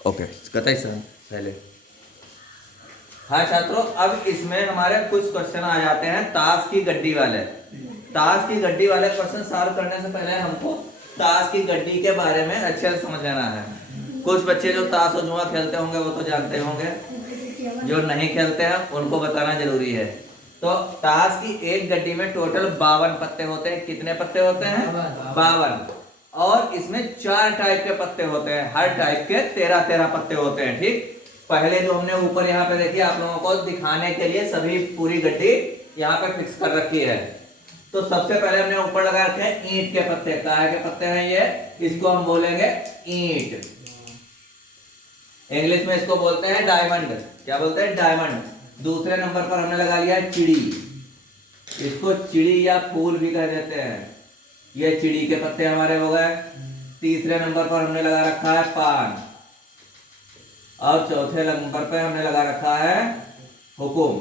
Okay, कतई sir पहले। हाँ छात्रों, अब इसमें हमारे कुछ क्वेश्चन आ जाते हैं ताश की गड्डी वाले। ताश की गड्डी वाले क्वेश्चन सॉल्व करने से पहले हमको ताश की गड्डी के बारे में अच्छे से समझ लेना है। कुछ बच्चे जो ताश और जुआ खेलते होंगे वो तो जानते होंगे, जो नहीं खेलते हैं उनको बताना जरूरी है। तो ताश की एक गड्डी में टोटल 52 पत्ते होते हैं। कितने पत्ते होते हैं? 52। और इसमें 4 टाइप के पत्ते होते हैं, हर टाइप के 13-13 पत्ते होते हैं। ठीक, पहले जो हमने ऊपर यहाँ पे देखिए आप लोगों को दिखाने के लिए सभी पूरी गड्डी यहाँ पे फिक्स कर रखी है। तो सबसे पहले हमने ऊपर लगा रखे हैं ईंट के पत्ते। काहे के पत्ते हैं ये? इसको हम बोलेंगे ईंट। इंग्लिश में इसको बोलते हैं डायमंड। क्या बोलते हैं? डायमंड। दूसरे नंबर पर हमने लगा लिया है चिड़ी। इसको चिड़ी या फूल भी कह देते हैं। ये चिड़ी के पत्ते हमारे हो गए। तीसरे नंबर पर हमने लगा रखा है पान। और चौथे नंबर पे हमने लगा रखा है हुकुम।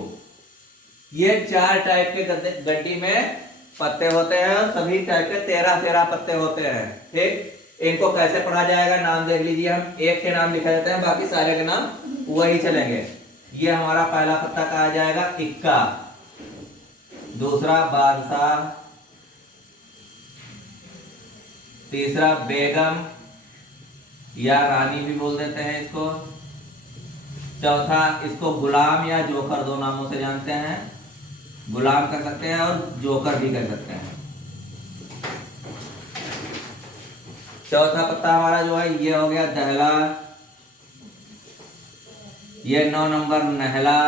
ये 4 टाइप के गड्डी में पत्ते होते हैं और सभी टाइप के 13-13 पत्ते होते हैं। ठीक, इनको कैसे पढ़ा जाएगा नाम देख लीजिए। हम एक के नाम लिखा देते हैं, बाकी सारे के नाम वही चलेंगे। ये हमारा पहला पत्ता कहा जाएगा इक्का, दूसरा बादशाह, तीसरा बेगम या रानी भी बोल देते हैं इसको, चौथा इसको गुलाम या जोकर दो नामों से जानते हैं। गुलाम कर सकते हैं और जोकर भी कर सकते हैं। चौथा पत्ता हमारा जो है ये हो गया दहला। ये 9 नंबर नहला।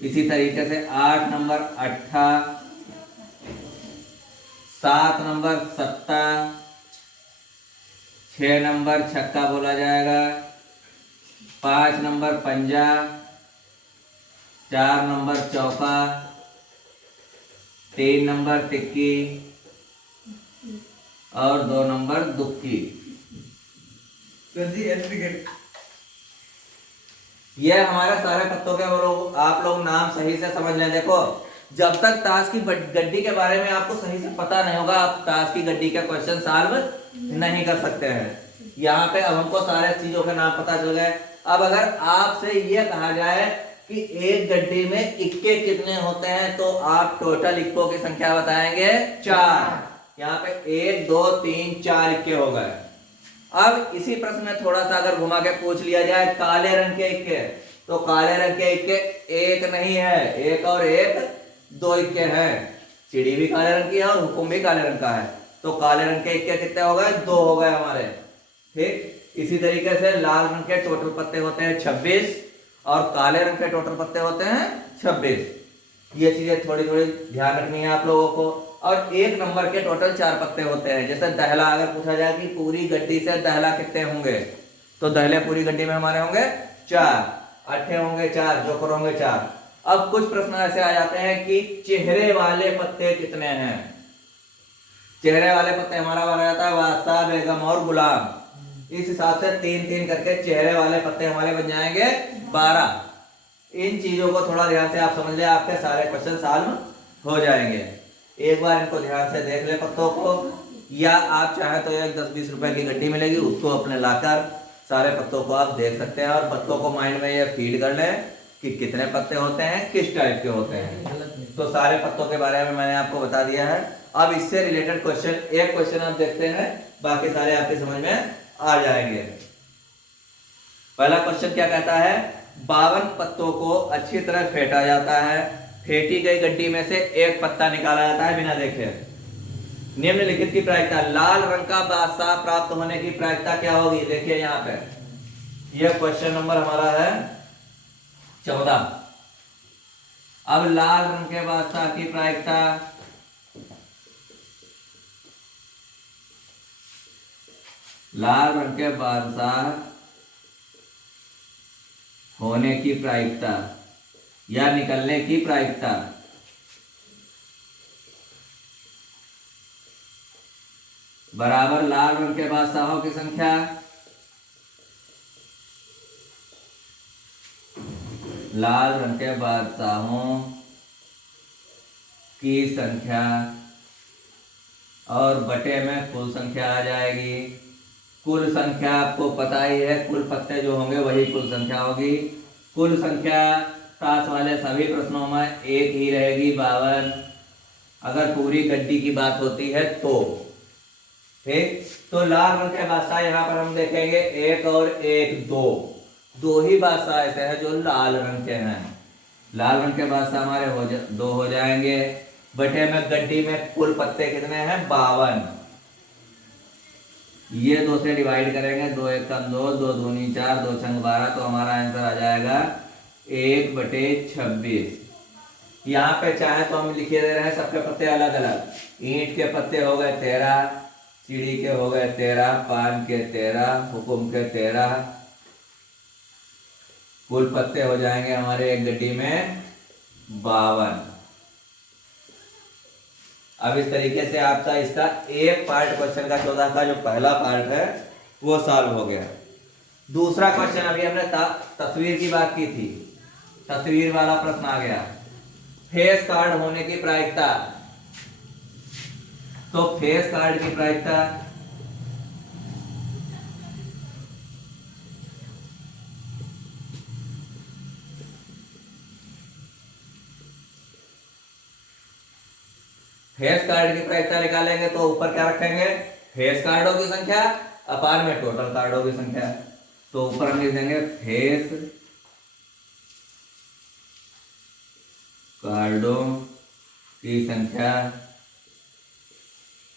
इसी तरीके से 8 नंबर अट्ठा, 7 नंबर सत्ता, 6 नंबर छक्का बोला जाएगा, 5 नंबर पंजा, 4 नंबर चौका, 3 नंबर टिक्की और 2 नंबर दुक्की। ये हमारे सारे पत्तों के आप लोग नाम सही से समझ लें। देखो, जब तक ताश की गड्डी के बारे में आपको सही से पता नहीं होगा, आप ताश की गड्डी का क्वेश्चन सॉल्व नहीं कर सकते हैं। यहाँ पे अब हमको सारे चीजों के नाम पता चल गए। अब अगर आपसे ये कहा जाए कि एक गड्डी में इक्के कितने होते हैं, तो आप टोटल इक्कों की संख्या बताएंगे 4। यहाँ पे 1 2 3 4 इक्के हो गए। अब इसी प्रश्न में थोड़ा सा अगर घुमा के पूछ लिया जाए काले रंग के इक्के, तो काले रंग के इक्के एक नहीं है, एक और एक 2 इक्के हैं। चिड़ी भी काले रंग की है और हुकुम भी काले रंग का है। तो काले रंग के इक्के कितने हो गए? 2 हो गए हमारे। ठीक, इसी तरीके से लाल रंग के टोटल पत्ते होते हैं 26 और काले रंग के टोटल पत्ते होते हैं 26। ये चीजें थोड़ी थोड़ी ध्यान रखनी है आप लोगों को। और 1 नंबर के टोटल 4 पत्ते होते हैं। जैसे दहला अगर पूछा जाए कि पूरी गड्डी से दहला कितने होंगे, तो दहले पूरी गड्डी में हमारे होंगे 4, अट्ठे होंगे 4, जोकर होंगे 4। अब कुछ प्रश्न ऐसे आ जाते हैं कि चेहरे वाले पत्ते कितने हैं। चेहरे वाले पत्ते हमारा बना जाता है बादशाह, बेगम और गुलाम। इस हिसाब से 3-3 करके चेहरे वाले पत्ते हमारे बन जाएंगे 12। इन चीजों को थोड़ा ध्यान से आप समझ ले, आपके सारे क्वेश्चन सॉल्व हो जाएंगे। एक बार इनको ध्यान से देख ले पत्तों को, या आप चाहे तो एक 10-20 रुपए की गड्डी मिलेगी, उसको अपने लाकर सारे पत्तों को आप देख सकते हैं और पत्तों को माइंड में ये फीड कर ले कि कितने पत्ते होते हैं, किस टाइप के होते हैं। तो सारे पत्तों के बारे में मैंने आपको बता दिया है। अब इससे रिलेटेड क्वेश्चन, एक क्वेश्चन आप देखते हैं, बाकी सारे आपकी समझ में आ जाएंगे। पहला क्वेश्चन क्या कहता है? 52 पत्तों को अच्छी तरह फेंटा जाता है। फेंटी गई गड्डी में से एक पत्ता निकाला जाता है बिना देखे। निम्नलिखित की प्रायिकता, लाल रंग का बादशाह प्राप्त होने की प्रायिकता क्या होगी? देखिए यहाँ पे यह क्वेश्चन नंबर हमारा है 14। अब लाल रंग के बादशाह की प्रायिकता, लाल रंग के बादशाह होने की प्रायिकता या निकलने की प्रायिकता बराबर लाल रंग के बादशाहों की संख्या लाल रंग के बादशाहों की संख्या और बटे में कुल संख्या आ जाएगी। कुल संख्या आपको पता ही है, कुल पत्ते जो होंगे वही कुल संख्या होगी। कुल संख्या ताश वाले सभी प्रश्नों में एक ही रहेगी, 52। अगर पूरी गड्डी की बात होती है तो ठीक। तो लाल रंग के बादशाह यहाँ पर हम देखेंगे एक और एक, दो ही बादशाह ऐसे हैं जो लाल रंग के हैं। लाल रंग के बादशाह हमारे दो हो जाएंगे। बटे में गड्डी में कुल पत्ते कितने हैं, 52। ये 2 से डिवाइड करेंगे, 2 एक कम 2, 2 दूनी 4, 2 छंग 12, तो हमारा आंसर आ जाएगा 1/26। यहाँ पे चाहे तो हम लिखे दे रहे हैं सबके पत्ते अलग अलग। ईंट के पत्ते हो गए 13, सीढ़ी के हो गए 13, पान के 13, हुकुम के 13। कुल पत्ते हो जाएंगे हमारे एक गड्डी में 52। अब इस तरीके से आपका इसका एक पार्ट क्वेश्चन का 14 का जो पहला पार्ट है वो सॉल्व हो गया। दूसरा क्वेश्चन, अभी हमने तस्वीर की बात की थी, तस्वीर वाला प्रश्न आ गया। फेस कार्ड होने की प्रायिकता, तो फेस कार्ड की प्रायिकता फेस कार्ड की प्रायिकता निकालेंगे तो ऊपर क्या रखेंगे, फेस कार्डों की संख्या अपान में टोटल कार्डों की संख्या। तो ऊपर हम लिख देंगे फेस कार्डों की संख्या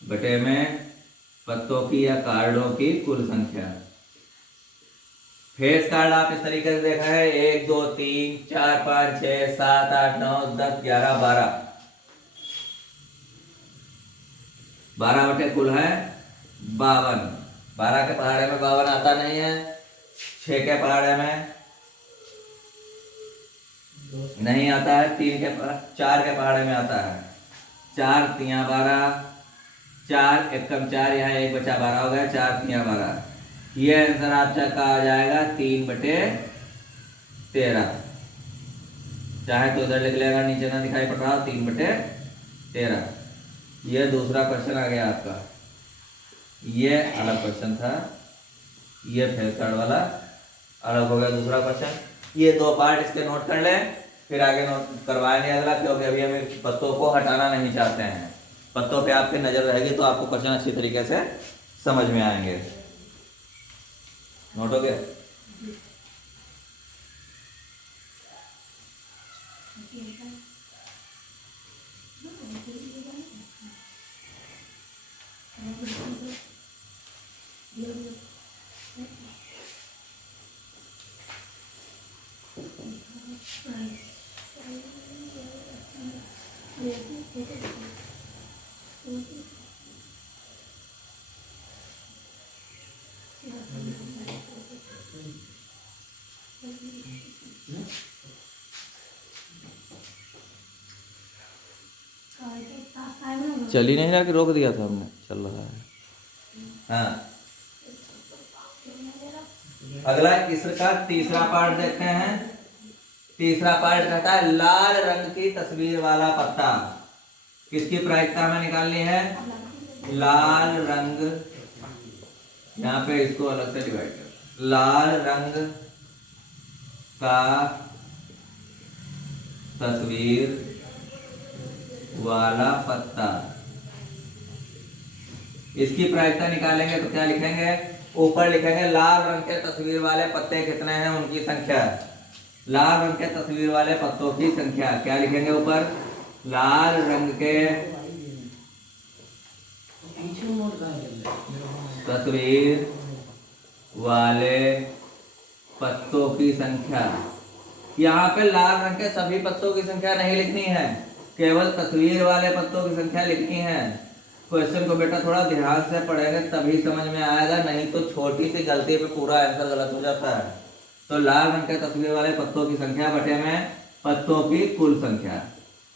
बटे में पत्तों की या कार्डों की कुल संख्या। फेस कार्ड आप इस तरीके से देखा है 1 2 3 4 5 6 7 8 9 10 11 12, 12 बटे कुल है 52। 12 के पहाड़े में 52 आता नहीं है, 6 के पहाड़े में नहीं आता है, 4 के पहाड़े में आता है। 4 तिया 12, 4 एकम 4, यहाँ 1 बचा 12 हो गया, 4 तिया 12। ये आंसर आपका आ जाएगा 3/13। चाहे तो उधर लिख लेगा, नीचे ना दिखाई पड़ रहा, 3/13। ये दूसरा क्वेश्चन आ गया आपका। ये अलग क्वेश्चन था, ये फेस कार्ड वाला अलग हो गया दूसरा क्वेश्चन। ये 2 पार्ट इसके नोट कर लें, फिर आगे नोट करवाएंगे अगला, क्योंकि अभी हम पत्तों को हटाना नहीं चाहते हैं। पत्तों पे आपकी नजर रहेगी तो आपको क्वेश्चन अच्छी तरीके से समझ में आएंगे। नोट हो गया? चल ही नहीं रहा कि रोक दिया था हमने, चल रहा है। हाँ, अगला इसका तीसरा पार्ट देखते हैं। तीसरा पार्ट कहता है लाल रंग की तस्वीर वाला पत्ता। किसकी प्रायिकता हमें निकालनी है, लाल रंग, यहाँ पे इसको अलग से डिवाइड कर, लाल रंग का तस्वीर वाला पत्ता। इसकी प्रायिकता निकालेंगे तो क्या लिखेंगे, ऊपर लिखेंगे लाल रंग के तस्वीर वाले पत्ते कितने हैं उनकी संख्या। लाल रंग के तस्वीर वाले पत्तों की संख्या क्या लिखेंगे ऊपर, लाल रंग के तस्वीर वाले पत्तों की संख्या। यहाँ पे लाल रंग के सभी पत्तों की संख्या नहीं लिखनी है, केवल तस्वीर वाले पत्तों की संख्या लिखनी है। क्वेश्चन को बेटा थोड़ा ध्यान से पढ़ेंगे तभी समझ में आएगा, नहीं तो छोटी सी गलती पे पूरा आंसर गलत हो जाता है। तो लाल रंग के तस्वीर वाले पत्तों की संख्या बटे में पत्तों की कुल संख्या।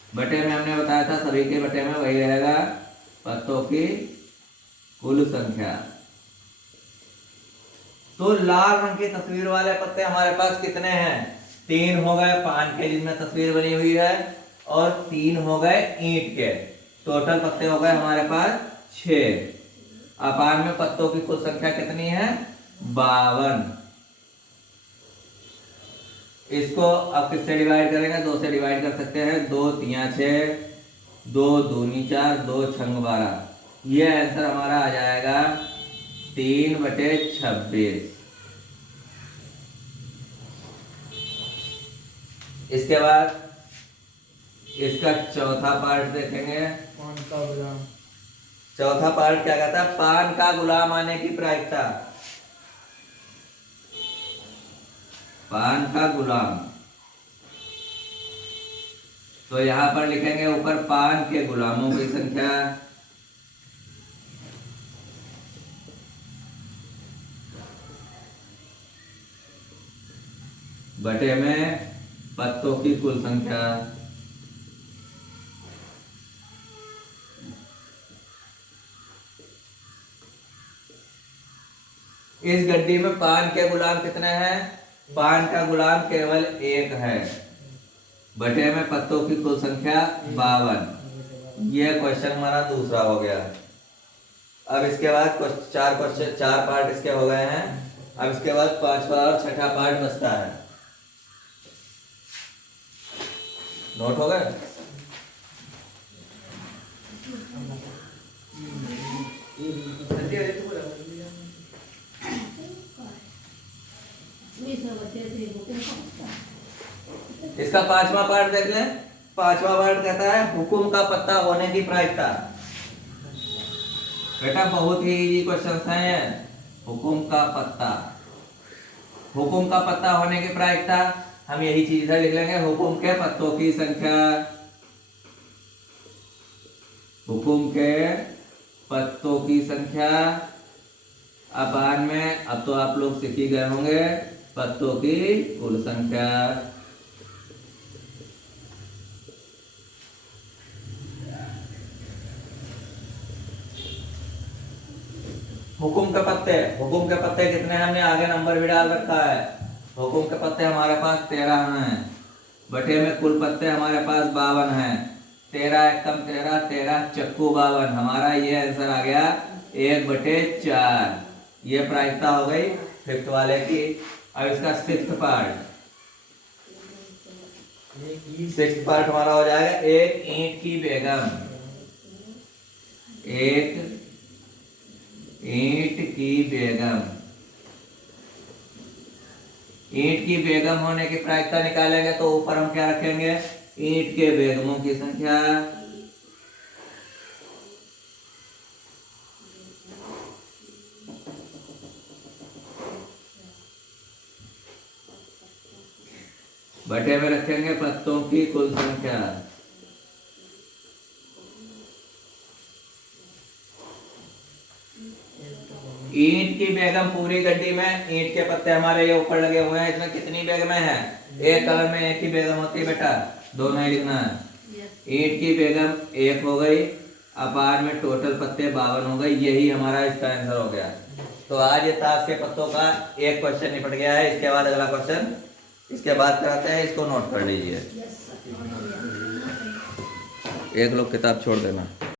बटे में हमने बताया था सभी के बटे में वही रहेगा, पत्तों की कुल संख्या। तो लाल रंग की तस्वीर वाले पत्ते हमारे पास कितने हैं, 3 हो गए पान के जिनमें तस्वीर बनी हुई है, और 3 हो गए ईंट के। टोटल पत्ते हो गए हमारे पास 6। अपान में पत्तों की कुल संख्या कितनी है? 52। इसको अब किससे डिवाइड करेंगे? 2 से डिवाइड कर सकते हैं। 2 तिया 6, 2 दूनी 4, 2 छंग 12। ये आंसर हमारा आ जाएगा 3/26। इसके बाद इसका चौथा पार्ट देखेंगे। पान का गुलाम। चौथा पार्ट क्या कहता है? पान का गुलाम आने की प्रायिकता। पान का गुलाम, तो यहां पर लिखेंगे ऊपर पान के गुलामों की संख्या, बटे में पत्तों की कुल संख्या। इस गड्डी में पान के गुलाम कितने हैं? पान का गुलाम केवल 1 है, बटे में पत्तों की कुल संख्या 52। यह क्वेश्चन हमारा दूसरा हो गया। अब इसके बाद चार पार्ट इसके हो गए हैं। अब इसके बाद पांचवा और छठा पार्ट बचता है। नोट हो गए? इसका पांचवा पार्ट देख लें। पांचवा पार्ट कहता है हुकुम का पत्ता होने की प्रायिकता। बेटा बहुत ही इजी क्वेश्चन है। हुकुम का पत्ता, हुकुम का पत्ता होने की प्रायिकता हम यही चीज है लिख लेंगे। हुकुम के पत्तों की संख्या, हुकुम के पत्तों की संख्या अपान में, अब तो आप लोग सीख ही गए होंगे, पत्तों की कुल संख्या। हुकुम के पत्ते, हुकुम के पत्ते कितने हैं? हमने आगे नंबर भी डाल रखा है। हुकुम के पत्ते हमारे पास 13 हैं, बटे में कुल पत्ते हमारे पास 52 हैं। 13 एकम 13, 13 चक्कू 52। हमारा ये आंसर आ गया 1/4। ये प्रायिकता हो गई फिफ्थ वाले की। अब इसका सिक्स्थ पार्ट हमारा हो जाएगा एक ईंट की बेगम। एक ईंट की बेगम, ईंट की बेगम होने की प्रायिकता निकालेंगे तो ऊपर हम क्या रखेंगे? ईंट के बेगमों की संख्या, बटे में रखेंगे पत्तों की कुल संख्या। ईंट की बेगम पूरी गड्डी में ईंट के पत्ते हमारे ये ऊपर लगे हुए हैं। इसमें कितनी बेगमें हैं? एक कलर में एक ही बेगम होती है बेटा, दोनों ही लिखना है। ईंट की बेगम 1 हो गई, अपार में टोटल पत्ते 52 हो गए। यही हमारा इसका आंसर हो गया। तो आज ये ताश के पत्तों का एक क्वेश्चन निपट गया है। इसके बाद अगला क्वेश्चन इसके बाद कराते हैं। इसको नोट कर लीजिए। एक लोग किताब छोड़ देना।